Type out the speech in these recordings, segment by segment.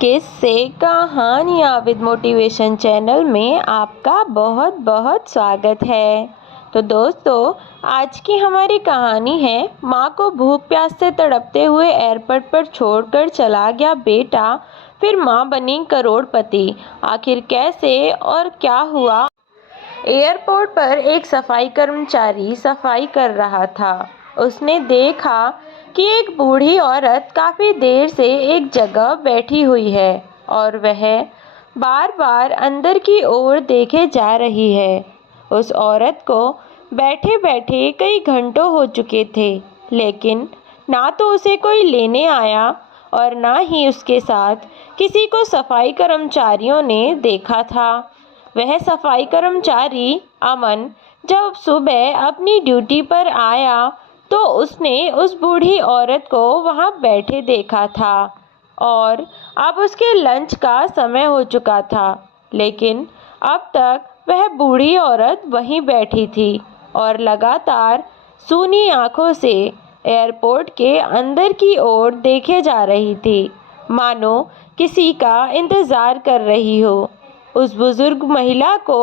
किस्से कहानियाँ with motivation channel में आपका बहुत बहुत स्वागत है। तो दोस्तों, आज की हमारी कहानी है माँ को भूख प्यास से तड़पते हुए एयरपोर्ट पर छोड़कर चला गया बेटा, फिर माँ बनी करोड़पति। आखिर कैसे और क्या हुआ? एयरपोर्ट पर एक सफाई कर्मचारी सफाई कर रहा था। उसने देखा कि एक बूढ़ी औरत काफी देर से एक जगह बैठी हुई है और वह बार बार अंदर की ओर देखे जा रही है। उस औरत को बैठे बैठे कई घंटों हो चुके थे, लेकिन ना तो उसे कोई लेने आया और ना ही उसके साथ किसी को सफाई कर्मचारियों ने देखा था। वह सफाई कर्मचारी अमन जब सुबह अपनी ड्यूटी पर आया तो उसने उस बूढ़ी औरत को वहां बैठे देखा था और अब उसके लंच का समय हो चुका था, लेकिन अब तक वह बूढ़ी औरत वहीं बैठी थी और लगातार सूनी आंखों से एयरपोर्ट के अंदर की ओर देखे जा रही थी, मानो किसी का इंतजार कर रही हो। उस बुजुर्ग महिला को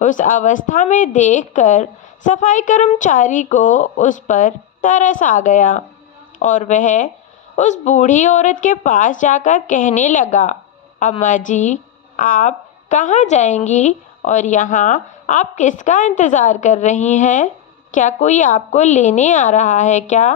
उस अवस्था में देखकर सफाई कर्मचारी को उस पर तरस आ गया और वह उस बूढ़ी औरत के पास जाकर कहने लगा, अम्मा जी, आप कहाँ जाएंगी और यहाँ आप किसका इंतज़ार कर रही हैं? क्या कोई आपको लेने आ रहा है क्या?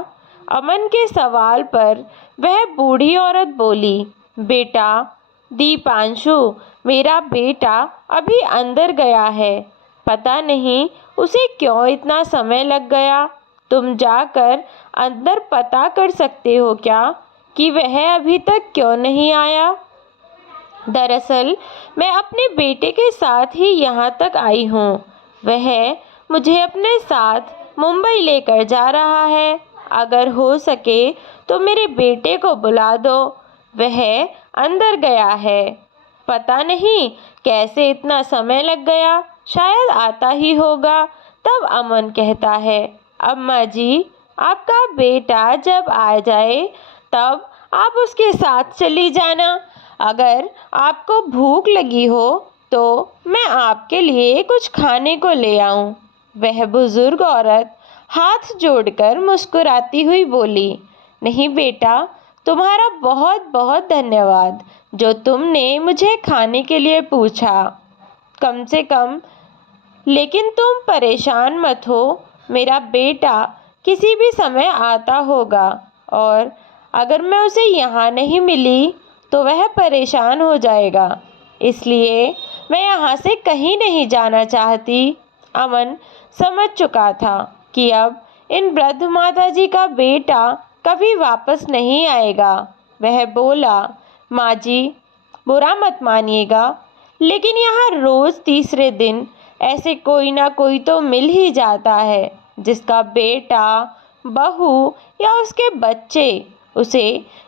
अमन के सवाल पर वह बूढ़ी औरत बोली, बेटा दीपांशु, मेरा बेटा अभी अंदर गया है। पता नहीं उसे क्यों इतना समय लग गया। तुम जाकर अंदर पता कर सकते हो क्या कि वह अभी तक क्यों नहीं आया? दरअसल मैं अपने बेटे के साथ ही यहाँ तक आई हूँ। वह मुझे अपने साथ मुंबई लेकर जा रहा है। अगर हो सके तो मेरे बेटे को बुला दो। वह अंदर गया है। पता नहीं कैसे इतना समय लग गया, शायद आता ही होगा। तब अमन कहता है, अम्मा जी, आपका बेटा जब आ जाए तब आप उसके साथ चली जाना। अगर आपको भूख लगी हो तो मैं आपके लिए कुछ खाने को ले आऊं। वह बुजुर्ग औरत हाथ जोड़कर मुस्कुराती हुई बोली, नहीं बेटा, तुम्हारा बहुत बहुत धन्यवाद जो तुमने मुझे खाने के लिए पूछा। कम से कम, लेकिन तुम परेशान मत हो, मेरा बेटा किसी भी समय आता होगा और अगर मैं उसे यहाँ नहीं मिली तो वह परेशान हो जाएगा, इसलिए मैं यहाँ से कहीं नहीं जाना चाहती। अमन समझ चुका था कि अब इन वृद्ध माता जी का बेटा कभी वापस नहीं आएगा। वह बोला, माँ जी, बुरा मत मानिएगा, लेकिन यहाँ रोज तीसरे दिन ऐसे कोई ना कोई तो मिल ही जाता है जिसका बेटा, बहू या उसके बच्चे उसे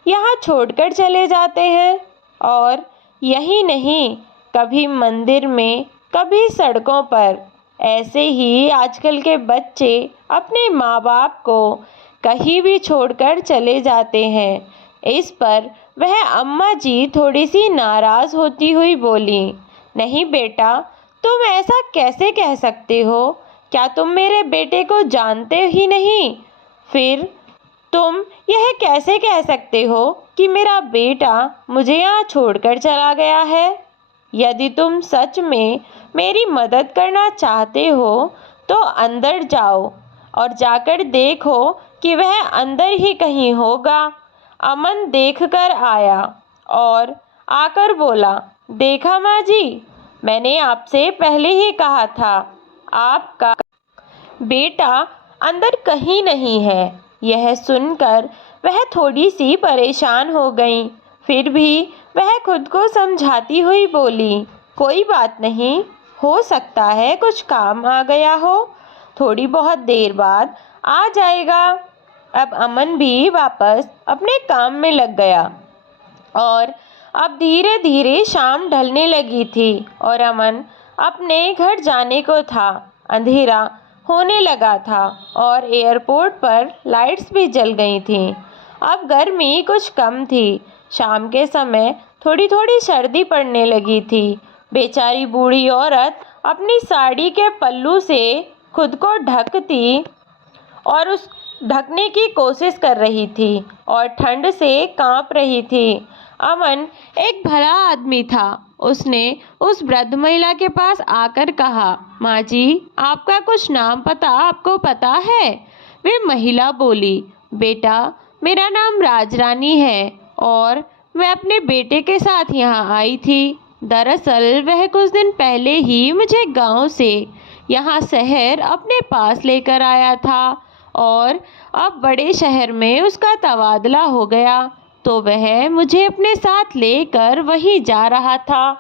यहाँ छोड़कर चले जाते हैं। और यही नहीं, कभी मंदिर में, कभी सड़कों पर। ऐसे ही आजकल के बच्चे अपने माँ बाप को कहीं भी छोड़कर चले जाते हैं। इस पर वह अम्मा जी थोड़ी सी नाराज होती हुई बोली, नहीं बेटा, तुम ऐसा कैसे कह सकते हो? क्या तुम मेरे बेटे को जानते ही नहीं? फिर तुम यह कैसे कह सकते हो कि मेरा बेटा मुझे यहाँ छोड़कर चला गया है? यदि तुम सच में मेरी मदद करना चाहते हो तो अंदर जाओ और जाकर देखो कि वह अंदर ही कहीं होगा। अमन देखकर आया और आकर बोला, देखा माँ जी, मैंने आपसे पहले ही कहा था, आपका बेटा अंदर कहीं नहीं है। यह सुनकर वह थोड़ी सी परेशान हो गई, फिर भी वह खुद को समझाती हुई बोली, कोई बात नहीं, हो सकता है कुछ काम आ गया हो, थोड़ी बहुत देर बाद आ जाएगा। अब अमन भी वापस अपने काम में लग गया और अब धीरे धीरे शाम ढलने लगी थी और अमन अपने घर जाने को था। अंधेरा होने लगा था और एयरपोर्ट पर लाइट्स भी जल गई थीं। अब गर्मी कुछ कम थी। शाम के समय थोड़ी थोड़ी सर्दी पड़ने लगी थी। बेचारी बूढ़ी औरत अपनी साड़ी के पल्लू से खुद को ढकती और उस ढकने की कोशिश कर रही थी और ठंड से कांप रही थी। अमन एक भला आदमी था। उसने उस वृद्ध महिला के पास आकर कहा, माँ जी, आपका कुछ नाम पता आपको पता है? वे महिला बोली, बेटा, मेरा नाम राजरानी है और मैं अपने बेटे के साथ यहाँ आई थी। दरअसल वह कुछ दिन पहले ही मुझे गांव से यहाँ शहर अपने पास लेकर आया था और अब बड़े शहर में उसका तबादला हो गया, तो वह मुझे अपने साथ लेकर वहीं जा रहा था।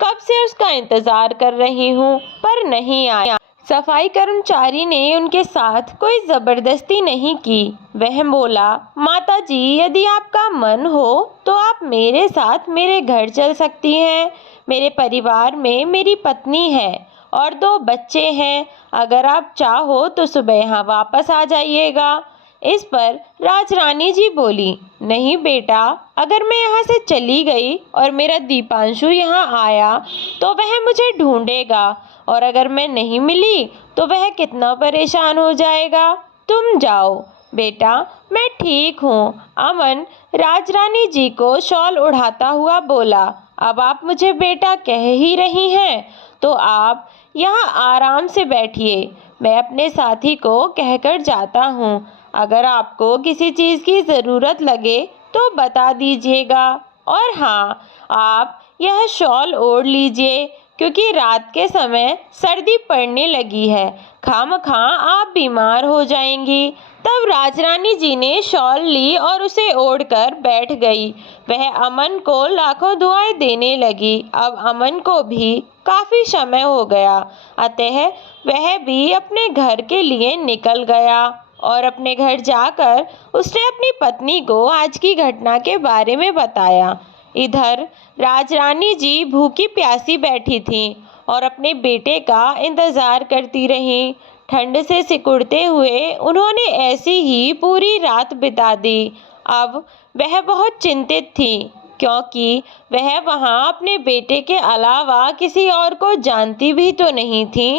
कब से उसका इंतज़ार कर रही हूँ पर नहीं आया। सफाई कर्मचारी ने उनके साथ कोई ज़बरदस्ती नहीं की। वह बोला, माता जी, यदि आपका मन हो तो आप मेरे साथ मेरे घर चल सकती हैं। मेरे परिवार में मेरी पत्नी है और 2 बच्चे हैं। अगर आप चाहो तो सुबह यहाँ वापस आ जाइएगा। इस पर राजरानी जी बोली, नहीं बेटा, अगर मैं यहाँ से चली गई और मेरा दीपांशु यहाँ आया तो वह मुझे ढूंढेगा और अगर मैं नहीं मिली तो वह कितना परेशान हो जाएगा। तुम जाओ बेटा, मैं ठीक हूँ। अमन राजरानी जी को शॉल उड़ाता हुआ बोला, अब आप मुझे बेटा कह ही रही हैं तो आप यहाँ आराम से बैठिए। मैं अपने साथी को कहकर जाता हूँ। अगर आपको किसी चीज़ की ज़रूरत लगे तो बता दीजिएगा। और हाँ, आप यह शॉल ओढ़ लीजिए क्योंकि रात के समय सर्दी पड़ने लगी है। खामखा आप बीमार हो जाएंगी। तब राजरानी जी ने शॉल ली और उसे ओढ़कर बैठ गई। वह अमन को लाखों दुआएं देने लगी। अब अमन को भी काफ़ी समय हो गया, अतः वह भी अपने घर के लिए निकल गया और अपने घर जाकर उसने अपनी पत्नी को आज की घटना के बारे में बताया। इधर राजरानी जी भूखी प्यासी बैठी थीं और अपने बेटे का इंतज़ार करती रहीं। ठंड से सिकुड़ते हुए उन्होंने ऐसी ही पूरी रात बिता दी। अब वह बहुत चिंतित थी क्योंकि वह वहाँ अपने बेटे के अलावा किसी और को जानती भी तो नहीं थी।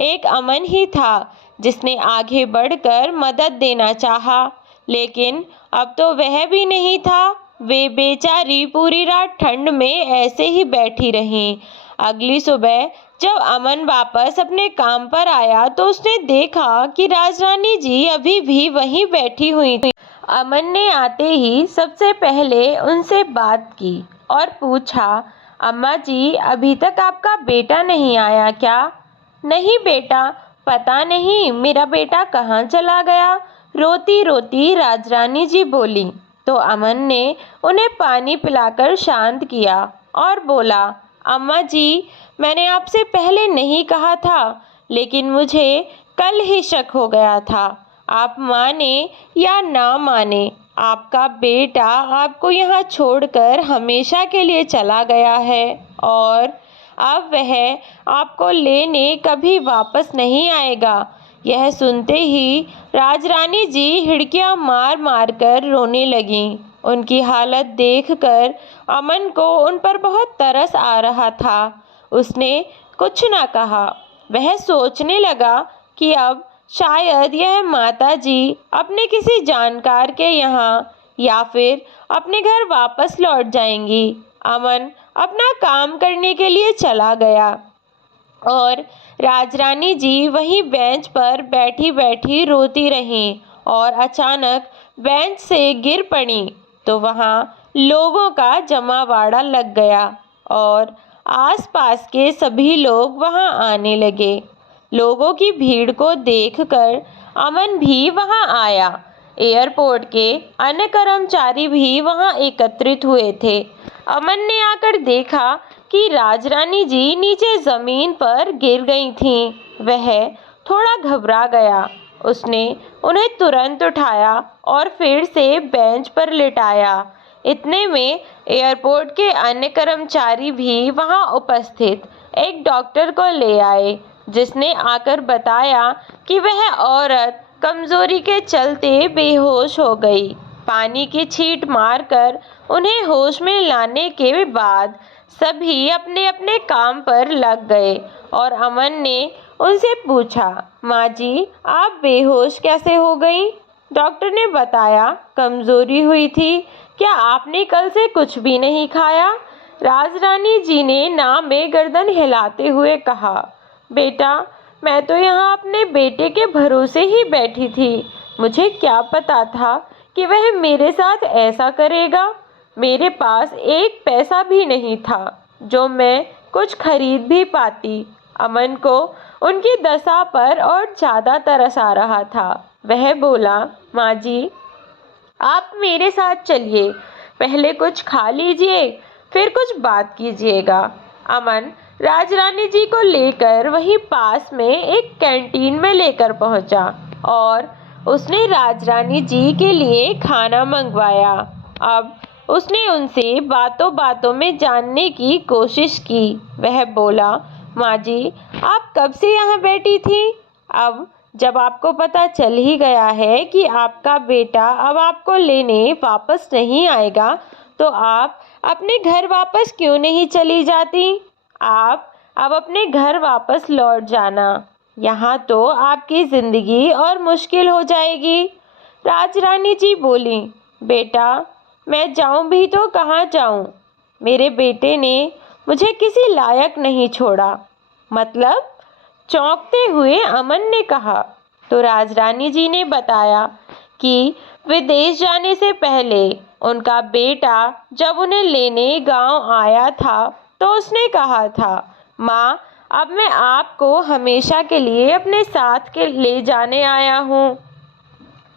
एक अमन ही था जिसने आगे बढ़कर मदद देना चाहा, लेकिन अब तो वह भी नहीं था। वे बेचारी पूरी रात ठंड में ऐसे ही बैठी रहीं। अगली सुबह जब अमन वापस अपने काम पर आया तो उसने देखा कि राजरानी जी अभी भी वहीं बैठी हुई थी। अमन ने आते ही सबसे पहले उनसे बात की और पूछा, अम्मा जी, अभी तक आपका बेटा नहीं आया क्या? नहीं बेटा, पता नहीं मेरा बेटा कहाँ चला गया, रोती रोती राजरानी जी बोली। तो अमन ने उन्हें पानी पिलाकर शांत किया और बोला, अम्मा जी, मैंने आपसे पहले नहीं कहा था, लेकिन मुझे कल ही शक हो गया था। आप माने या ना माने, आपका बेटा आपको यहाँ छोड़कर हमेशा के लिए चला गया है और अब वह आपको लेने कभी वापस नहीं आएगा। यह सुनते ही राजरानी जी हिड़कियां मार मार कर रोने लगीं। उनकी हालत देखकर अमन को उन पर बहुत तरस आ रहा था। उसने कुछ ना कहा। वह सोचने लगा कि अब शायद यह माता जी अपने किसी जानकार के यहाँ या फिर अपने घर वापस लौट जाएंगी। अमन अपना काम करने के लिए चला गया और राजरानी जी वहीं बेंच पर बैठी बैठी रोती रहीं और अचानक बेंच से गिर पड़ी तो वहाँ लोगों का जमावड़ा लग गया और आसपास के सभी लोग वहाँ आने लगे। लोगों की भीड़ को देखकर अमन भी वहाँ आया। एयरपोर्ट के अन्य कर्मचारी भी वहाँ एकत्रित हुए थे। अमन ने आकर देखा कि राजरानी जी नीचे ज़मीन पर गिर गई थीं। वह थोड़ा घबरा गया। उसने उन्हें तुरंत उठाया और फिर से बेंच पर लिटाया। इतने में एयरपोर्ट के अन्य कर्मचारी भी वहां उपस्थित एक डॉक्टर को ले आए, जिसने आकर बताया कि वह औरत कमजोरी के चलते बेहोश हो गई। पानी की छींट मारकर उन्हें होश में लाने के बाद सभी अपने अपने काम पर लग गए और अमन ने उनसे पूछा, माँ जी, आप बेहोश कैसे हो गई? डॉक्टर ने बताया, कमजोरी हुई थी। क्या आपने कल से कुछ भी नहीं खाया? राजरानी जी ने ना में गर्दन हिलाते हुए कहा, बेटा, मैं तो यहाँ अपने बेटे के भरोसे ही बैठी थी। मुझे क्या पता था कि वह मेरे साथ ऐसा करेगा। मेरे पास एक पैसा भी नहीं था जो मैं कुछ खरीद भी पाती। अमन को उनकी दशा पर और ज़्यादा तरस आ रहा था। वह बोला, माँ जी, आप मेरे साथ चलिए। पहले कुछ खा लीजिए, फिर कुछ बात कीजिएगा। अमन राजरानी जी को लेकर वहीं पास में एक कैंटीन में लेकर पहुंचा और उसने राजरानी जी के लिए खाना मंगवाया। अब उसने उनसे बातों बातों में जानने की कोशिश की। वह बोला, माँ जी, आप कब से यहाँ बैठी थी? अब जब आपको पता चल ही गया है कि आपका बेटा अब आपको लेने वापस नहीं आएगा, तो आप अपने घर वापस क्यों नहीं चली जाती? आप अब अपने घर वापस लौट जाना। यहाँ तो आपकी ज़िंदगी और मुश्किल हो जाएगी। राजरानी जी बोली, बेटा, मैं जाऊँ भी तो कहाँ जाऊँ? मेरे बेटे ने मुझे किसी लायक नहीं छोड़ा। मतलब? चौंकते हुए अमन ने कहा। तो राजरानी जी ने बताया कि विदेश जाने से पहले उनका बेटा जब उन्हें लेने गांव आया था तो उसने कहा था, माँ, अब मैं आपको हमेशा के लिए अपने साथ के ले जाने आया हूँ।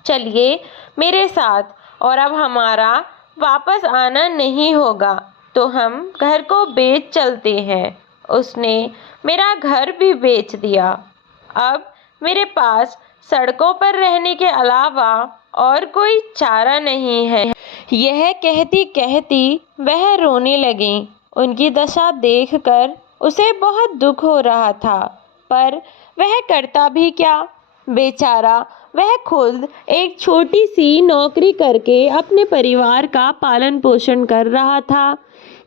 चलिए मेरे साथ, और अब हमारा वापस आना नहीं होगा तो हम घर को बेच चलते हैं। उसने मेरा घर भी बेच दिया। अब मेरे पास सड़कों पर रहने के अलावा और कोई चारा नहीं है। यह कहती कहती वह रोने लगी। उनकी दशा देखकर उसे बहुत दुख हो रहा था, पर वह करता भी क्या? बेचारा वह खुद एक छोटी सी नौकरी करके अपने परिवार का पालन पोषण कर रहा था,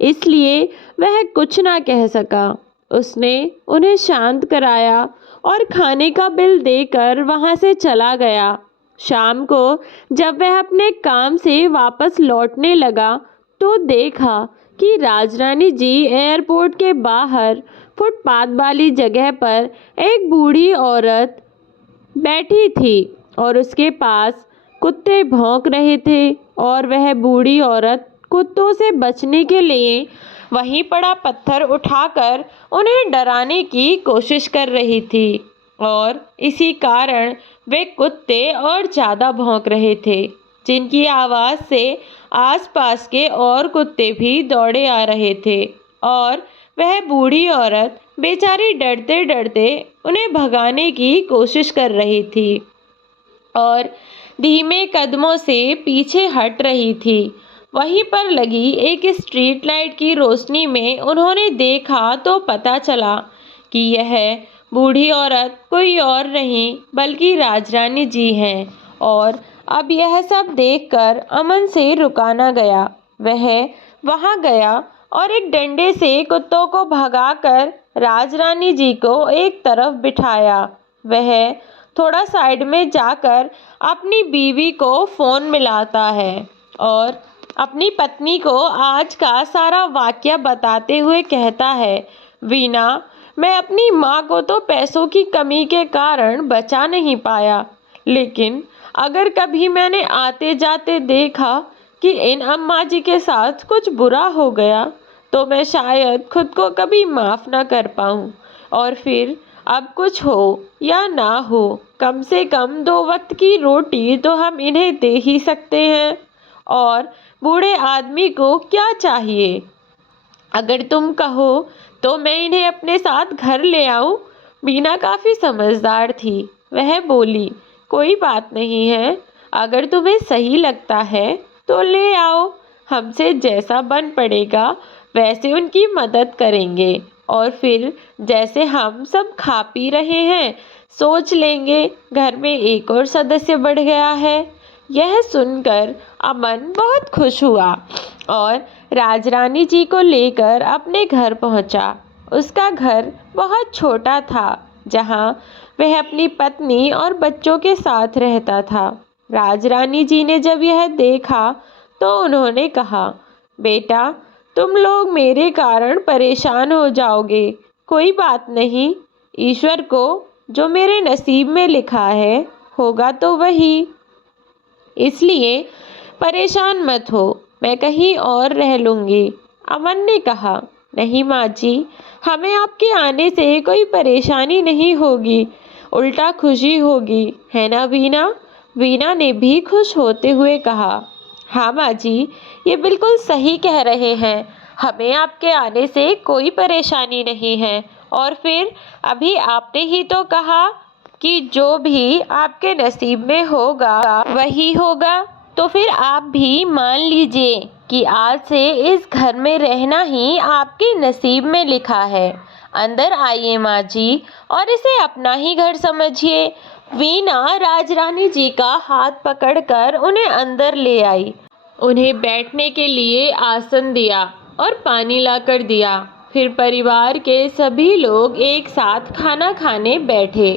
इसलिए वह कुछ ना कह सका। उसने उन्हें शांत कराया और खाने का बिल देकर वहां से चला गया। शाम को जब वह अपने काम से वापस लौटने लगा तो देखा कि राजरानी जी एयरपोर्ट के बाहर फुटपाथ वाली जगह पर एक बूढ़ी औरत बैठी थी और उसके पास कुत्ते भौंक रहे थे और वह बूढ़ी औरत कुत्तों से बचने के लिए वहीं पड़ा पत्थर उठाकर उन्हें डराने की कोशिश कर रही थी और इसी कारण वे कुत्ते और ज़्यादा भौंक रहे थे, जिनकी आवाज़ से आसपास के और कुत्ते भी दौड़े आ रहे थे और वह बूढ़ी औरत बेचारी डरते डरते उन्हें भगाने की कोशिश कर रही थी और धीमे कदमों से पीछे हट रही थी। वहीं पर लगी एक स्ट्रीट लाइट की रोशनी में उन्होंने देखा तो पता चला कि यह बूढ़ी औरत कोई और नहीं बल्कि राजरानी जी हैं। और अब यह सब देखकर अमन से रुका न गया। वह वहां गया और एक डंडे से कुत्तों को भगाकर राजरानी जी को एक तरफ बिठाया। वह थोड़ा साइड में जाकर अपनी बीवी को फ़ोन मिलाता है और अपनी पत्नी को आज का सारा वाकया बताते हुए कहता है, वीना, मैं अपनी माँ को तो पैसों की कमी के कारण बचा नहीं पाया, लेकिन अगर कभी मैंने आते जाते देखा कि इन अम्मा जी के साथ कुछ बुरा हो गया तो मैं शायद खुद को कभी माफ़ ना कर पाऊँ। और फिर अब कुछ हो या ना हो, कम से कम 2 वक्त की रोटी तो हम इन्हें दे ही सकते हैं। और बूढ़े आदमी को क्या चाहिए? अगर तुम कहो तो मैं इन्हें अपने साथ घर ले आऊं। बीना काफ़ी समझदार थी। वह बोली, कोई बात नहीं है, अगर तुम्हें सही लगता है तो ले आओ। हमसे जैसा बन पड़ेगा वैसे उनकी मदद करेंगे और फिर जैसे हम सब खा पी रहे हैं सोच लेंगे घर में एक और सदस्य बढ़ गया है। यह सुनकर अमन बहुत खुश हुआ और राजरानी जी को लेकर अपने घर पहुंचा। उसका घर बहुत छोटा था, जहां वह अपनी पत्नी और बच्चों के साथ रहता था। राजरानी जी ने जब यह देखा तो उन्होंने कहा, बेटा, तुम लोग मेरे कारण परेशान हो जाओगे। कोई बात नहीं, ईश्वर को जो मेरे नसीब में लिखा है होगा तो वही, इसलिए परेशान मत हो, मैं कहीं और रह लूँगी। अमन ने कहा, नहीं माँ जी, हमें आपके आने से कोई परेशानी नहीं होगी, उल्टा खुशी होगी, है ना वीना? वीना ने भी खुश होते हुए कहा, हाँ माँ जी, ये बिल्कुल सही कह रहे हैं, हमें आपके आने से कोई परेशानी नहीं है। और फिर अभी आपने ही तो कहा कि जो भी आपके नसीब में होगा वही होगा, तो फिर आप भी मान लीजिए कि आज से इस घर में रहना ही आपके नसीब में लिखा है। अंदर आइए माँ जी और इसे अपना ही घर समझिए। वीना राजरानी जी का हाथ पकड़कर उन्हें अंदर ले आई, उन्हें बैठने के लिए आसन दिया और पानी लाकर दिया। फिर परिवार के सभी लोग एक साथ खाना खाने बैठे।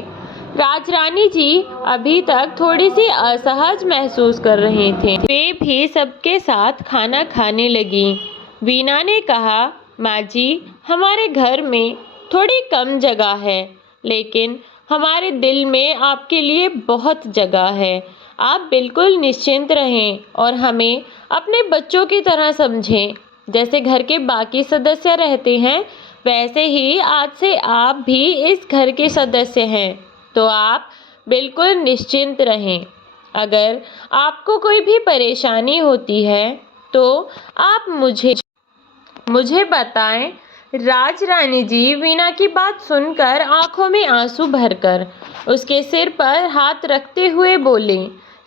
राजरानी जी अभी तक थोड़ी सी असहज महसूस कर रहे थे। वे भी सबके साथ खाना खाने लगी। वीना ने कहा, माँ जी, हमारे घर में थोड़ी कम जगह है, लेकिन हमारे दिल में आपके लिए बहुत जगह है। आप बिल्कुल निश्चिंत रहें और हमें अपने बच्चों की तरह समझें। जैसे घर के बाकी सदस्य रहते हैं, वैसे ही आज से आप भी इस घर के सदस्य हैं। तो आप बिल्कुल निश्चिंत रहें। अगर आपको कोई भी परेशानी होती है तो आप मुझे बताएं। राजरानी जी वीना की बात सुनकर आंखों में आंसू भरकर उसके सिर पर हाथ रखते हुए बोले,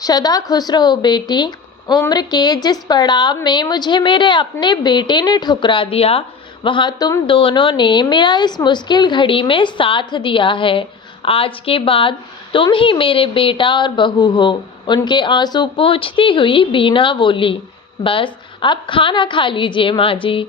सदा खुश रहो बेटी। उम्र के जिस पड़ाव में मुझे मेरे अपने बेटे ने ठुकरा दिया, वहाँ तुम दोनों ने मेरा इस मुश्किल घड़ी में साथ दिया है। आज के बाद तुम ही मेरे बेटा और बहू हो। उनके आंसू पोंछती हुई वीना बोली, बस अब खाना खा लीजिए माँ जी।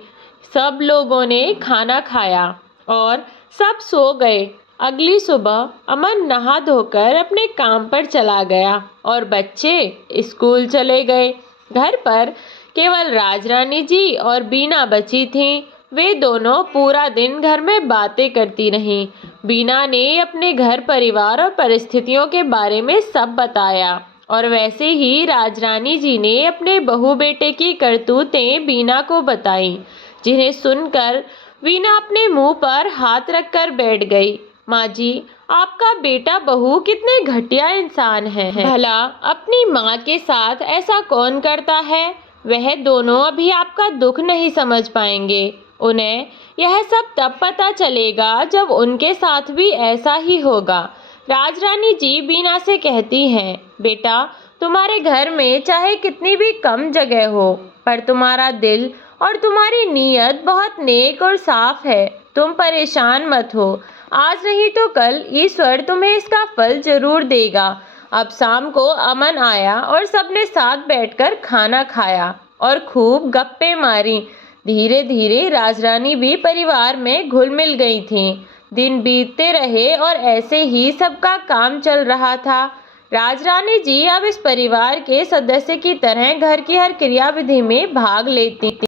सब लोगों ने खाना खाया और सब सो गए। अगली सुबह अमन नहा धोकर अपने काम पर चला गया और बच्चे स्कूल चले गए। घर पर केवल राजरानी जी और बीना बची थीं। वे दोनों पूरा दिन घर में बातें करती रहीं। बीना ने अपने घर परिवार और परिस्थितियों के बारे में सब बताया और वैसे ही राजरानी जी ने अपने बहू बेटे की करतूतें बीना को बताई, जिन्हें सुनकर वीना अपने मुंह पर हाथ रखकर बैठ गई। माँ जी, आपका बेटा बहू कितने घटिया इंसान है। भला अपनी माँ के साथ ऐसा कौन करता है? वह दोनों अभी आपका दुख नहीं समझ पाएंगे। उन्हें यह सब तब पता चलेगा जब उनके साथ भी ऐसा ही होगा। राजरानी जी बीना से कहती हैं, बेटा, तुम्हारे घर में चाहे कितनी भी कम जगह हो, पर तुम्हारा दिल और तुम्हारी नीयत बहुत नेक और साफ है। तुम परेशान मत हो, आज नहीं तो कल ईश्वर तुम्हें इसका फल जरूर देगा। अब शाम को अमन आया और सबने साथ बैठकर खाना खाया और खूब गप्पे मारी। धीरे धीरे राजरानी भी परिवार में घुल मिल गई थीं। दिन बीतते रहे और ऐसे ही सबका काम चल रहा था। राजरानी जी अब इस परिवार के सदस्य की तरह घर की हर क्रियाविधि में भाग लेती थी।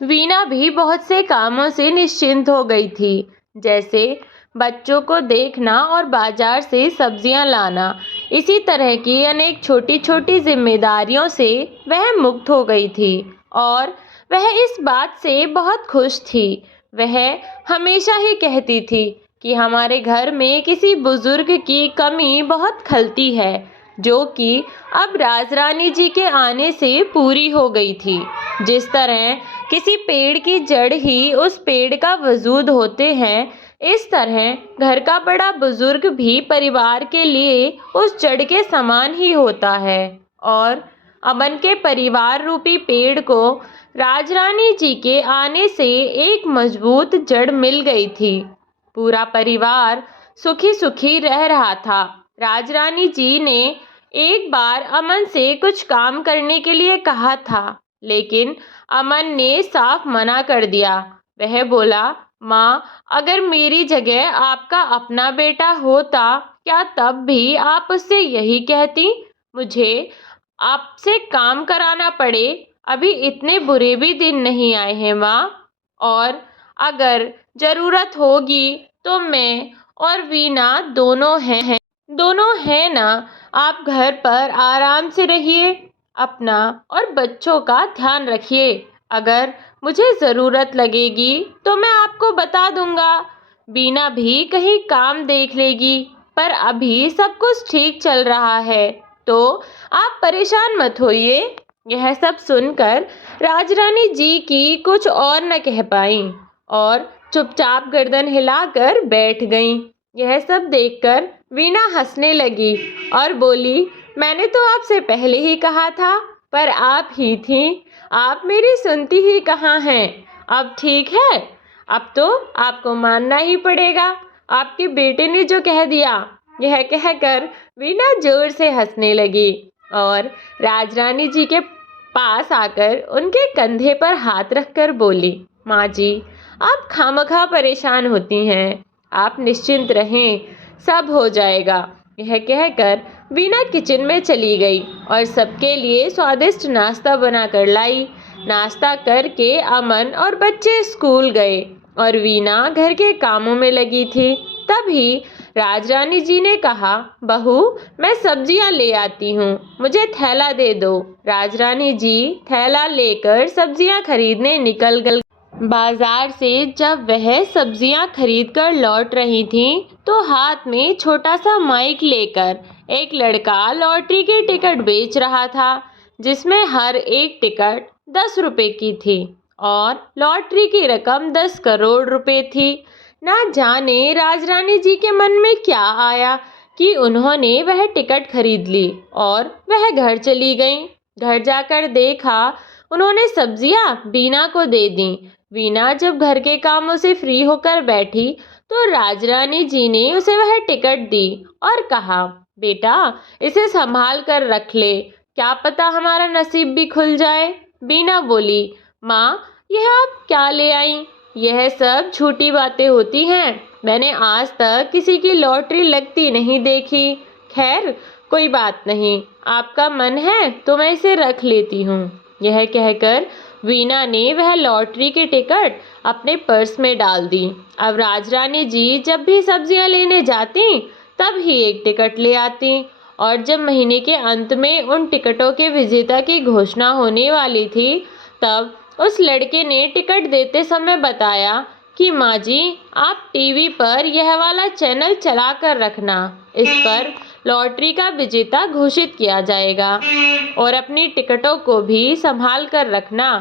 वीना भी बहुत से कामों से निश्चिंत हो गई थी, जैसे बच्चों को देखना और बाजार से सब्जियां लाना। इसी तरह की अनेक छोटी छोटी जिम्मेदारियों से वह मुक्त हो गई थी और वह इस बात से बहुत खुश थी। वह हमेशा ही कहती थी कि हमारे घर में किसी बुजुर्ग की कमी बहुत खलती है, जो कि अब राजरानी जी के आने से पूरी हो गई थी। जिस तरह किसी पेड़ की जड़ ही उस पेड़ का वजूद होते हैं, इस तरह घर का बड़ा बुजुर्ग भी परिवार के लिए उस जड़ के समान ही होता है। और अमन के परिवार रूपी पेड़ को राजरानी जी के आने से एक मजबूत जड़ मिल गई थी। पूरा परिवार सुखी सुखी रह रहा था। राजरानी जी ने एक बार अमन से कुछ काम करने के लिए कहा था, लेकिन अमन ने साफ मना कर दिया। वह बोला, माँ, अगर मेरी जगह आपका अपना बेटा होता, क्या तब भी आप उससे यही कहती? मुझे आपसे काम कराना पड़े, अभी इतने बुरे भी दिन नहीं आए हैं माँ। और अगर जरूरत होगी तो मैं और वीना दोनों हैं ना। आप घर पर आराम से रहिए, अपना और बच्चों का ध्यान रखिए। अगर मुझे ज़रूरत लगेगी तो मैं आपको बता दूंगा। बीना भी कहीं काम देख लेगी, पर अभी सब कुछ ठीक चल रहा है, तो आप परेशान मत होइए। यह सब सुनकर राजरानी जी की कुछ और न कह पाईं और चुपचाप गर्दन हिलाकर बैठ गईं। यह सब देखकर वीना हंसने लगी और बोली, मैंने तो आपसे पहले ही कहा था, पर आप ही थीं। आप मेरी सुनती ही कहाँ हैं। अब ठीक है, अब तो आपको मानना ही पड़ेगा। आपके बेटे ने जो कह दिया। यह कहकर वीना जोर से हंसने लगी और राजरानी जी के पास आकर उनके कंधे पर हाथ रखकर बोली, माँ जी, आप खामखा परेशान होती हैं। आप निश्चिंत रहें, सब हो जाएगा। यह कहकर वीना किचन में चली गई और सबके लिए स्वादिष्ट नाश्ता बनाकर लाई। नाश्ता करके अमन और बच्चे स्कूल गए और वीना घर के कामों में लगी थी। तभी राजरानी जी ने कहा, बहू, मैं सब्जियां ले आती हूँ, मुझे थैला दे दो। राजरानी जी थैला लेकर सब्जियां खरीदने निकल गई। बाजार से जब वह सब्जियां खरीदकर लौट रही थीं, तो हाथ में छोटा सा माइक लेकर एक लड़का लॉटरी के टिकट बेच रहा था, जिसमें हर एक टिकट 10 रुपए की थी और लॉटरी की रकम 10 करोड़ रुपए थी। ना जाने राजरानी जी के मन में क्या आया कि उन्होंने वह टिकट खरीद ली और वह घर चली गईं। घर जाकर देखा, उन्होंने सब्जियां बीना को दे दी। वीना जब घर के कामों से फ्री होकर बैठी, तो राजरानी जी ने उसे वह टिकट दी और कहा, बेटा, इसे संभाल कर रख ले, क्या पता हमारा नसीब भी खुल जाए। बीना बोली, माँ, यह आप क्या ले आई? यह सब झूठी बातें होती हैं। मैंने आज तक किसी की लॉटरी लगती नहीं देखी। खैर, कोई बात नहीं, आपका मन है तो मैं इसे रख लेती हूँ। यह कहकर वीना ने वह लॉटरी की टिकट अपने पर्स में डाल दी। अब राजरानी जी जब भी सब्जियां लेने जाती, तब ही एक टिकट ले आती और जब महीने के अंत में उन टिकटों के विजेता की घोषणा होने वाली थी, तब उस लड़के ने टिकट देते समय बताया कि माँ जी, आप टीवी पर यह वाला चैनल चला कर रखना, इस पर लॉटरी का विजेता घोषित किया जाएगा और अपनी टिकटों को भी संभाल कर रखना।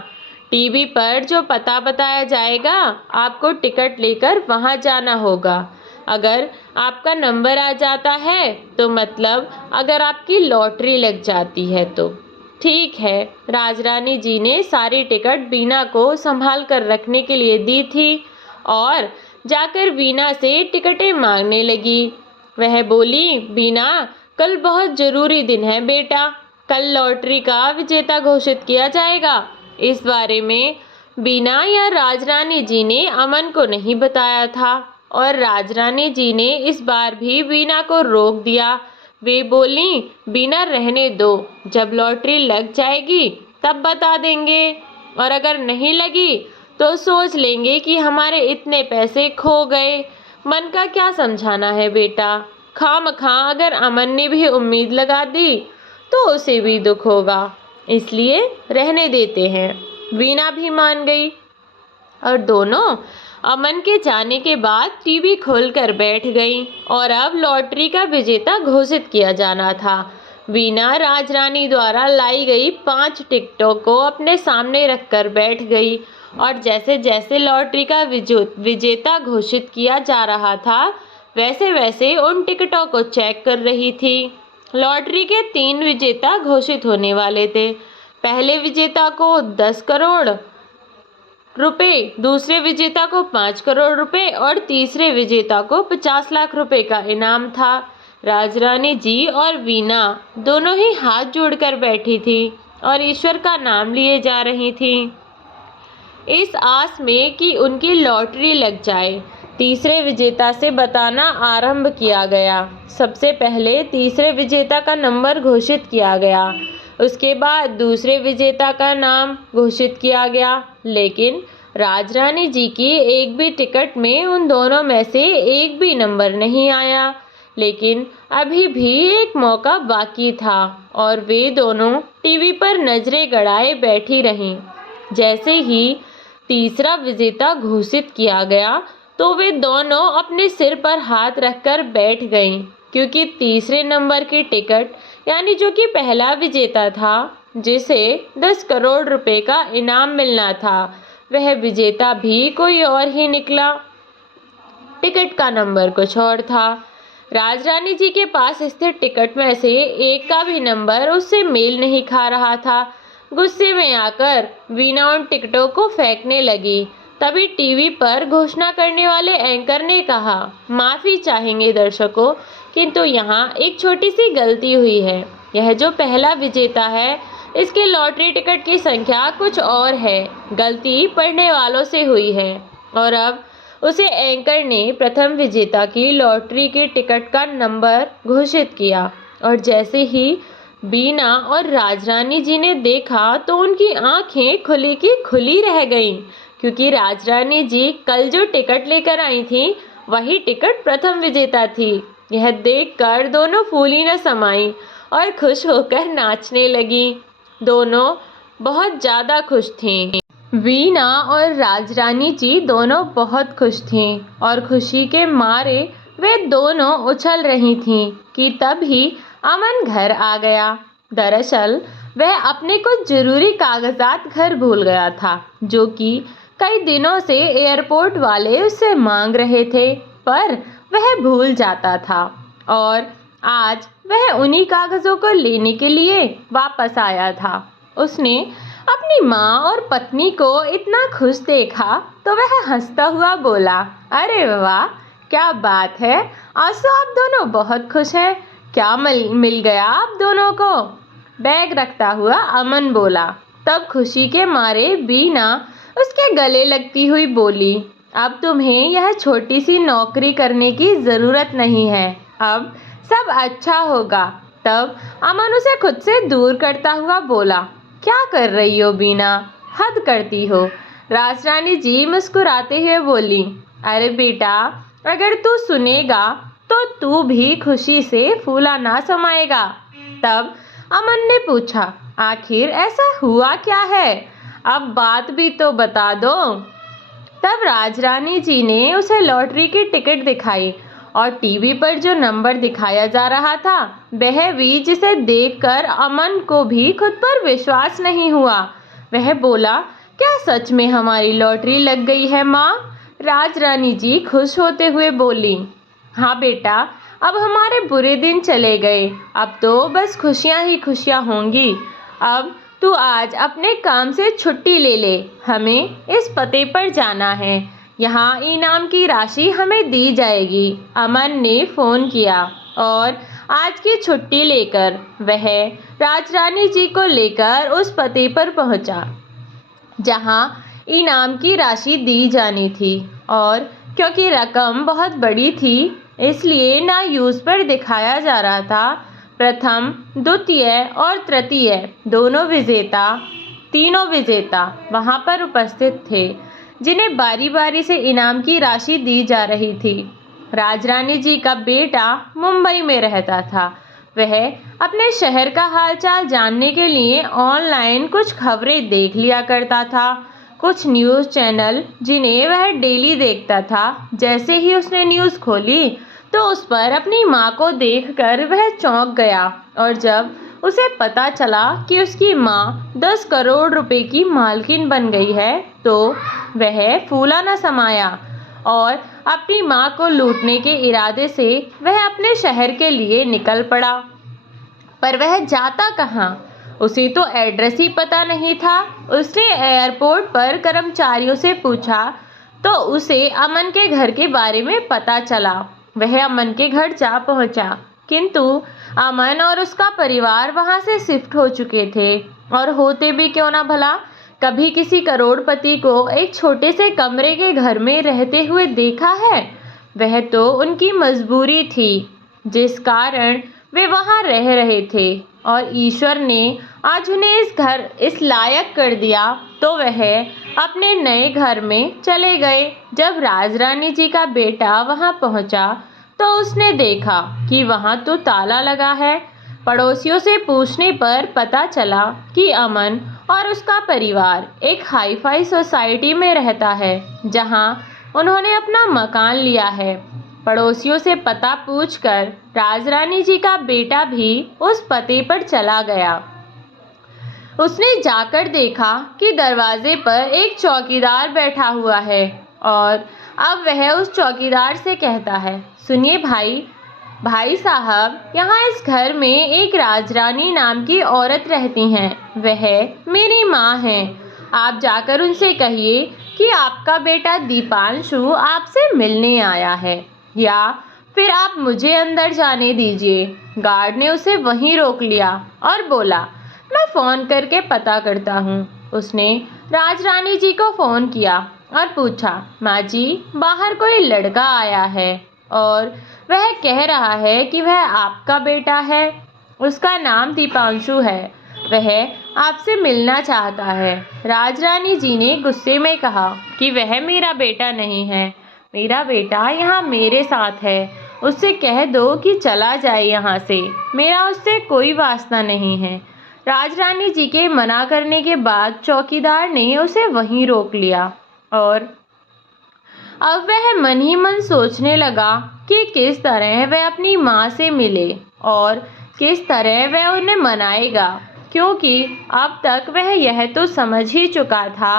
टीवी पर जो पता बताया जाएगा, आपको टिकट लेकर वहां जाना होगा। अगर आपका नंबर आ जाता है तो मतलब अगर आपकी लॉटरी लग जाती है तो। ठीक है। राजरानी जी ने सारी टिकट बीना को संभाल कर रखने के लिए दी थी और जाकर बीना से टिकटें मांगने लगी। वह बोली, बीना, कल बहुत जरूरी दिन है बेटा, कल लॉटरी का विजेता घोषित किया जाएगा। इस बारे में बीना या राजरानी जी ने अमन को नहीं बताया था और राजरानी जी ने इस बार भी बीना को रोक दिया। वे बोली, बीना, रहने दो, जब लॉटरी लग जाएगी तब बता देंगे, और अगर नहीं लगी तो सोच लेंगे कि हमारे इतने पैसे खो गए। मन का क्या समझाना है बेटा, खामखा अगर अमन ने भी उम्मीद लगा दी तो उसे भी दुख होगा, इसलिए रहने देते हैं। वीना भी मान गई और दोनों अमन के जाने के बाद टीवी खोलकर बैठ गईं और अब लॉटरी का विजेता घोषित किया जाना था। वीना राजरानी द्वारा लाई गई 5 टिकटों को अपने सामने रखकर बैठ गई और जैसे जैसे लॉटरी का विजेता घोषित किया जा रहा था, वैसे वैसे उन टिकटों को चेक कर रही थी। लॉटरी के 3 विजेता घोषित होने वाले थे। पहले विजेता को 10 करोड़ रुपए, दूसरे विजेता को 5 करोड़ रुपए और तीसरे विजेता को 50 लाख रुपए का इनाम था। राजरानी जी और वीना दोनों ही हाथ जोड़कर बैठी थी और ईश्वर का नाम लिए जा रही थी, इस आस में कि उनकी लॉटरी लग जाए। तीसरे विजेता से बताना आरंभ किया गया। सबसे पहले तीसरे विजेता का नंबर घोषित किया गया, उसके बाद दूसरे विजेता का नाम घोषित किया गया। लेकिन राजरानी जी की एक भी टिकट में उन दोनों में से एक भी नंबर नहीं आया। लेकिन अभी भी एक मौका बाकी था और वे दोनों टीवी पर नजरें गड़ाए बैठी रहीं। जैसे ही तीसरा विजेता घोषित किया गया तो वे दोनों अपने सिर पर हाथ रखकर बैठ गईं, क्योंकि तीसरे नंबर की टिकट, यानी जो कि पहला विजेता था, जिसे 10 करोड़ रुपए का इनाम मिलना था, वह विजेता भी कोई और ही निकला। टिकट का नंबर कुछ और था। राजरानी जी के पास स्थित टिकट में से एक का भी नंबर उससे मेल नहीं खा रहा था। गुस्से में आकर वीना उन टिकटों को फेंकने लगी। तभी टीवी पर घोषणा करने वाले एंकर ने कहा, माफ़ी चाहेंगे दर्शकों, किंतु यहाँ एक छोटी सी गलती हुई है। यह जो पहला विजेता है, इसके लॉटरी टिकट की संख्या कुछ और है। गलती पढ़ने वालों से हुई है। और अब उसे एंकर ने प्रथम विजेता की लॉटरी के टिकट का नंबर घोषित किया और जैसे ही बीना और राजरानी जी ने देखा तो उनकी आंखें खुली की खुली रह गईं, क्योंकि राजरानी जी कल जो टिकट लेकर आई थी वही टिकट प्रथम विजेता थी। यह देखकर दोनों फूली न समाई और खुश होकर नाचने लगी। दोनों बहुत ज़्यादा खुश थीं। वीना और राजरानी जी दोनों बहुत खुश थीं और खुशी के मारे वे दोनों उछल रही थीं कि तभी अमन घर आ गया। दरअसल वह अपने कुछ जरूरी कागजात घर भूल गया था, जो कि कई दिनों से एयरपोर्ट वाले उससे मांग रहे थे, पर वह भूल जाता था। और आज वह उन्हीं कागजों को लेने के लिए वापस आया था। उसने अपनी माँ और पत्नी को इतना खुश देखा तो वह हंसता हुआ बोला, अरे वाह, क्या बात है, आज तो आप दोनों बहुत खुश हैं। क्या मिल गया आप दोनों को? बैग रखता हुआ अमन बोला। तब खुशी के मारे बीना उसके गले लगती हुई बोली, अब तुम्हें यह छोटी सी नौकरी करने की ज़रूरत नहीं है, अब सब अच्छा होगा। तब अमन उसे खुद से दूर करता हुआ बोला, क्या कर रही हो बीना, हद करती हो। राजरानी जी मुस्कुराते हुए बोली, अरे बेटा, अगर तू सुनेगा तो तू भी खुशी से फूला ना समाएगा। तब अमन ने पूछा, आखिर ऐसा हुआ क्या है, अब बात भी तो बता दो। तब राजरानी जी ने उसे लॉटरी की टिकट दिखाई और टीवी पर जो नंबर दिखाया जा रहा था वह भी, जिसे देखकर अमन को भी खुद पर विश्वास नहीं हुआ। वह बोला, क्या सच में हमारी लॉटरी लग गई है माँ? राजरानी जी खुश होते हुए बोली, हाँ बेटा, अब हमारे बुरे दिन चले गए, अब तो बस खुशियाँ ही खुशियाँ होंगी। अब तू आज अपने काम से छुट्टी ले ले, हमें इस पते पर जाना है, यहाँ इनाम की राशि हमें दी जाएगी। अमन ने फ़ोन किया और आज की छुट्टी लेकर वह राजरानी जी को लेकर उस पते पर पहुँचा जहाँ इनाम की राशि दी जानी थी। और क्योंकि रकम बहुत बड़ी थी, इसलिए ना न्यूज़ पर दिखाया जा रहा था। प्रथम, द्वितीय और तृतीय तीनों विजेता वहां पर उपस्थित थे, जिन्हें बारी बारी से इनाम की राशि दी जा रही थी। राजरानी जी का बेटा मुंबई में रहता था। वह अपने शहर का हालचाल जानने के लिए ऑनलाइन कुछ खबरें देख लिया करता था, कुछ न्यूज़ चैनल जिन्हें वह डेली देखता था। जैसे ही उसने न्यूज़ खोली तो उस पर अपनी माँ को देखकर वह चौंक गया और जब उसे पता चला कि उसकी माँ 10 करोड़ रुपए की मालकिन बन गई है तो वह फूला न समाया और अपनी माँ को लूटने के इरादे से वह अपने शहर के लिए निकल पड़ा। पर वह जाता कहाँ, उसे तो एड्रेस ही पता नहीं था। उसने एयरपोर्ट पर कर्मचारियों से पूछा तो उसे अमन के घर के बारे में पता चला। वह अमन के घर जा पहुंचा किंतु अमन और उसका परिवार वहां से शिफ्ट हो चुके थे, और होते भी क्यों ना भला। कभी किसी करोड़पति को एक छोटे से कमरे के घर में रहते हुए देखा है? वह तो उनकी मजबूरी थी, जिस कारण वे वहां रह रहे थे, और ईश्वर ने आज उन्हें इस लायक कर दिया, तो वह अपने नए घर में चले गए। जब राजरानी जी का बेटा वहां पहुंचा तो उसने देखा कि वहां तो ताला लगा है। पड़ोसियों से पूछने पर पता चला कि अमन और उसका परिवार एक हाई फाई सोसाइटी में रहता है, जहां उन्होंने अपना मकान लिया है। पड़ोसियों से पता पूछकर राजरानी जी का बेटा भी उस पते पर चला गया। उसने जाकर देखा कि दरवाजे पर एक चौकीदार बैठा हुआ है, और अब वह उस चौकीदार से कहता है, सुनिए भाई साहब, यहाँ इस घर में एक राजरानी नाम की औरत रहती हैं। वह मेरी माँ हैं। आप जाकर उनसे कहिए कि आपका बेटा दीपांशु आपसे मिलने आया है, या फिर आप मुझे अंदर जाने दीजिए। गार्ड ने उसे वहीं रोक लिया और बोला, मैं फ़ोन करके पता करता हूँ। उसने राजरानी जी को फ़ोन किया और पूछा, माँ जी, बाहर कोई लड़का आया है और वह कह रहा है कि वह आपका बेटा है। उसका नाम दीपांशु है। वह आपसे मिलना चाहता है। राजरानी जी ने गुस्से में कहा कि वह मेरा बेटा नहीं है। मेरा बेटा यहाँ मेरे साथ है। उससे कह दो कि चला जाए यहाँ से। मेरा उससे कोई वास्ता नहीं है। राजरानी जी के मना करने के बाद चौकीदार ने उसे वहीं रोक लिया, और अब वह मन ही मन सोचने लगा कि किस तरह वह अपनी माँ से मिले और किस तरह वह उन्हें मनाएगा, क्योंकि अब तक वह यह तो समझ ही चुका था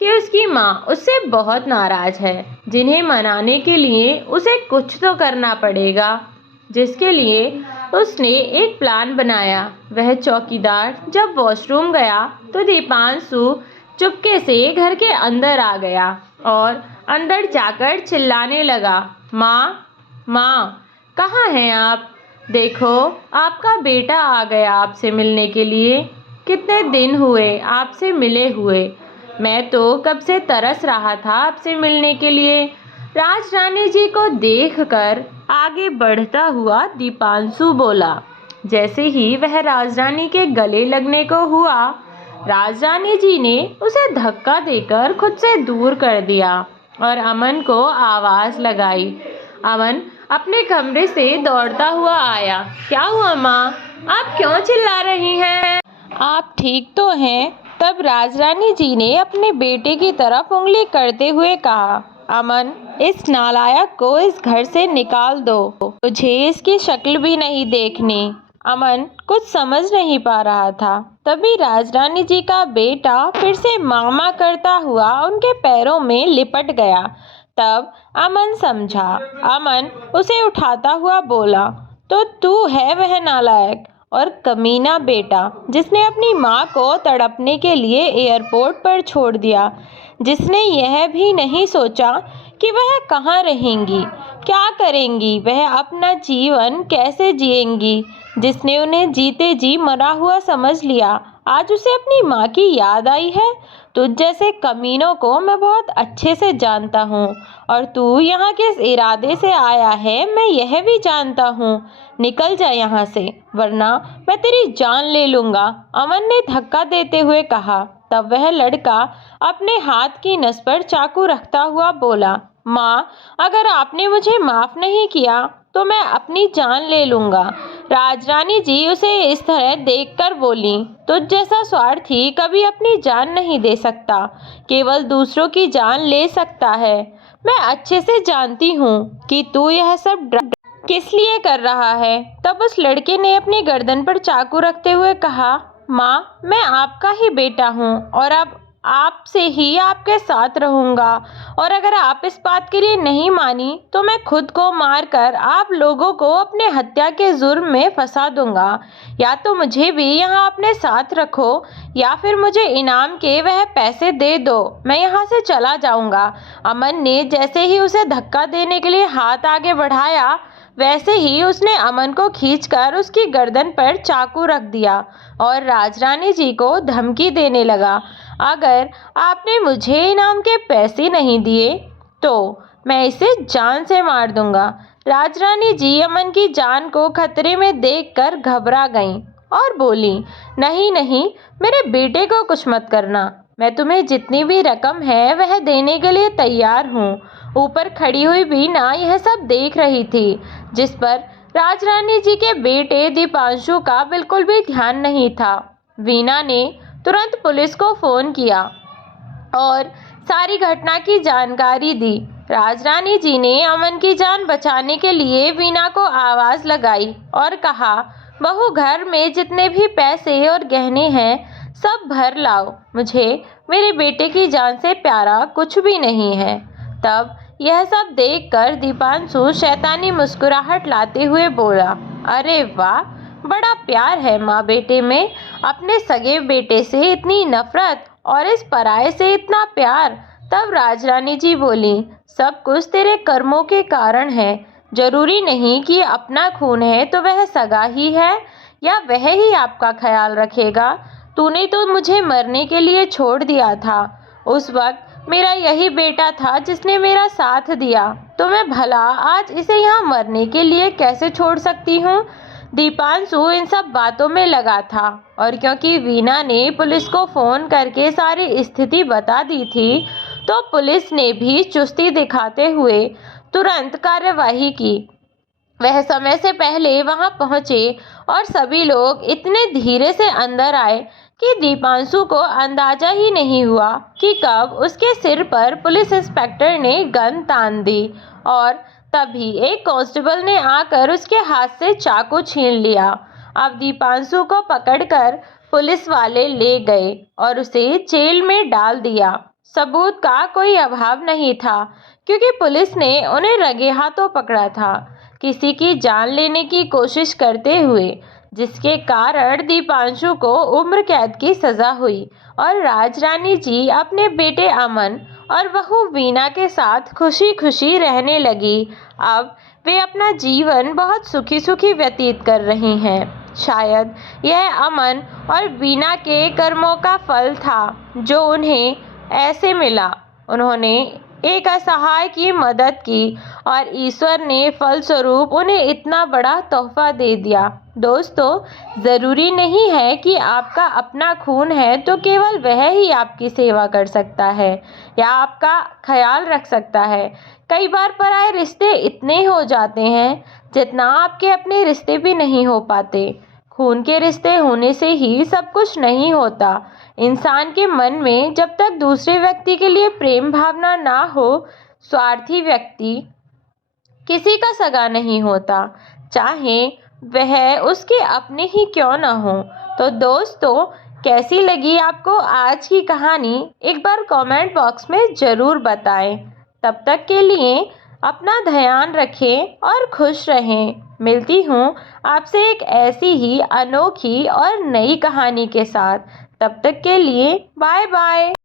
कि उसकी माँ उससे बहुत नाराज़ है, जिन्हें मनाने के लिए उसे कुछ तो करना पड़ेगा, जिसके लिए उसने एक प्लान बनाया। वह चौकीदार जब वॉशरूम गया तो दीपांशु चुपके से घर के अंदर आ गया और अंदर जाकर चिल्लाने लगा, माँ, कहाँ हैं आप? देखो, आपका बेटा आ गया आपसे मिलने के लिए। कितने दिन हुए आपसे मिले हुए। मैं तो कब से तरस रहा था आपसे मिलने के लिए। राजरानी जी को देखकर आगे बढ़ता हुआ दीपांशु बोला। जैसे ही वह राजरानी के गले लगने को हुआ, राजरानी जी ने उसे धक्का देकर खुद से दूर कर दिया और अमन को आवाज़ लगाई। अमन अपने कमरे से दौड़ता हुआ आया। क्या हुआ माँ? आप क्यों चिल्ला रही हैं? आप ठीक तो हैं? तब राजरानी जी ने अपने बेटे की तरफ उंगली करते हुए कहा, अमन, इस नालायक को इस घर से निकाल दो। मुझे इसकी शक्ल भी नहीं देखनी। अमन कुछ समझ नहीं पा रहा था। तभी राजरानी जी का बेटा फिर से मामा करता हुआ उनके पैरों में लिपट गया। तब अमन समझा। अमन उसे उठाता हुआ बोला, तो तू है वह नालायक और कमीना बेटा जिसने अपनी माँ को तड़पने के लिए एयरपोर्ट पर छोड़ दिया, जिसने यह भी नहीं सोचा कि वह कहाँ रहेंगी, क्या करेंगी, वह अपना जीवन कैसे जिएंगी, जिसने उन्हें जीते जी मरा हुआ समझ लिया। आज उसे अपनी माँ की याद आई है। तुझ जैसे कमीनों को मैं बहुत अच्छे से जानता हूँ, और तू यहाँ किस इरादे से आया है मैं यह भी जानता हूँ। निकल जा यहाँ से, वरना मैं तेरी जान ले लूँगा। अमन ने धक्का देते हुए कहा। तब वह लड़का अपने हाथ की नस पर चाकू रखता हुआ बोला, माँ, अगर आपने मुझे माफ़ नहीं किया तो मैं अपनी जान ले लूँगा। राजरानी जी उसे इस तरह देखकर बोली, तुझ जैसा स्वार्थी कभी अपनी जान नहीं दे सकता, केवल दूसरों की जान ले सकता है। मैं अच्छे से जानती हूँ कि तू यह सब किस लिए कर रहा है। तब उस लड़के ने अपनी गर्दन पर चाकू रखते हुए कहा, माँ, मैं आपका ही बेटा हूँ और अब आपसे ही आपके साथ रहूँगा, और अगर आप इस बात के लिए नहीं मानी तो मैं खुद को मारकर आप लोगों को अपने हत्या के जुर्म में फंसा दूंगा। या तो मुझे भी यहाँ अपने साथ रखो, या फिर मुझे इनाम के वह पैसे दे दो, मैं यहाँ से चला जाऊँगा। अमन ने जैसे ही उसे धक्का देने के लिए हाथ आगे बढ़ाया, वैसे ही उसने अमन को खींचकर उसकी गर्दन पर चाकू रख दिया और राजरानी जी को धमकी देने लगा, अगर आपने मुझे इनाम के पैसे नहीं दिए तो मैं इसे जान से मार दूंगा। राजरानी जी अमन की जान को खतरे में देखकर घबरा गईं और बोली, नहीं नहीं, मेरे बेटे को कुछ मत करना। मैं तुम्हें जितनी भी रकम है वह देने के लिए तैयार हूँ। ऊपर खड़ी हुई वीना यह सब देख रही थी, जिस पर राजरानी जी के बेटे दीपांशु का बिल्कुल भी ध्यान नहीं था। वीना ने तुरंत पुलिस को फोन किया और सारी घटना की जानकारी दी। राजरानी जी ने अमन की जान बचाने के लिए वीना को आवाज लगाई और कहा, बहू, घर में जितने भी पैसे और गहने हैं सब भर लाओ, मुझे मेरे बेटे की जान से प्यारा कुछ भी नहीं है। तब यह सब देखकर दीपांशु शैतानी मुस्कुराहट लाते हुए बोला, अरे वाह, बड़ा प्यार है माँ बेटे में। अपने सगे बेटे से इतनी नफरत और इस पराये से इतना प्यार। तब राजरानी जी बोली, सब कुछ तेरे कर्मों के कारण है। जरूरी नहीं कि अपना खून है तो वह सगा ही है या वह ही आपका ख्याल रखेगा। तूने तो मुझे मरने के लिए छोड़ दिया था। उस वक्त मेरा यही बेटा था जिसने मेरा साथ दिया, तो मैं भला आज इसे यहाँ मरने के लिए कैसे छोड़ सकती हूँ। दीपांशु इन सब बातों में लगा था और क्योंकि वीना ने पुलिस को फोन करके सारी स्थिति बता दी थी, तो पुलिस ने भी चुस्ती दिखाते हुए तुरंत कार्यवाही की। वह समय से पहले वहां पहुंचे और सभी लोग इतने धीरे से अंदर आए कि दीपांशु को अंदाजा ही नहीं हुआ कि कब उसके सिर पर पुलिस इंस्पेक्टर ने गन तान दी और तभी एक कांस्टेबल ने आकर उसके हाथ से चाकू छीन लिया। अब दीपांशु को पकड़कर पुलिस वाले ले गए और उसे जेल में डाल दिया। सबूत का कोई अभाव नहीं था क्योंकि पुलिस ने उन्हें रंगे हाथों पकड़ा था, किसी की जान लेने की कोशिश करते हुए, जिसके कारण दीपांशु को उम्र कैद की सजा हुई और राजरानी जी अपने बेटे अमन और बहू वीना के साथ खुशी खुशी रहने लगी। अब वे अपना जीवन बहुत सुखी सुखी व्यतीत कर रही हैं। शायद यह अमन और वीना के कर्मों का फल था जो उन्हें ऐसे मिला। उन्होंने एक असहाय की मदद की और ईश्वर ने फलस्वरूप उन्हें इतना बड़ा तोहफा दे दिया। दोस्तों, ज़रूरी नहीं है कि आपका अपना खून है तो केवल वह ही आपकी सेवा कर सकता है या आपका ख्याल रख सकता है। कई बार पराये रिश्ते इतने हो जाते हैं जितना आपके अपने रिश्ते भी नहीं हो पाते। खून के रिश्ते होने से ही सब कुछ नहीं होता। इंसान के मन में जब तक दूसरे व्यक्ति के लिए प्रेम भावना ना हो, स्वार्थी व्यक्ति किसी का सगा नहीं होता, चाहे वह उसके अपने ही क्यों ना हो। तो दोस्तों, कैसी लगी आपको आज की कहानी, एक बार कमेंट बॉक्स में ज़रूर बताएं। तब तक के लिए अपना ध्यान रखें और खुश रहें। मिलती हूँ आपसे एक ऐसी ही अनोखी और नई कहानी के साथ। तब तक के लिए बाय बाय।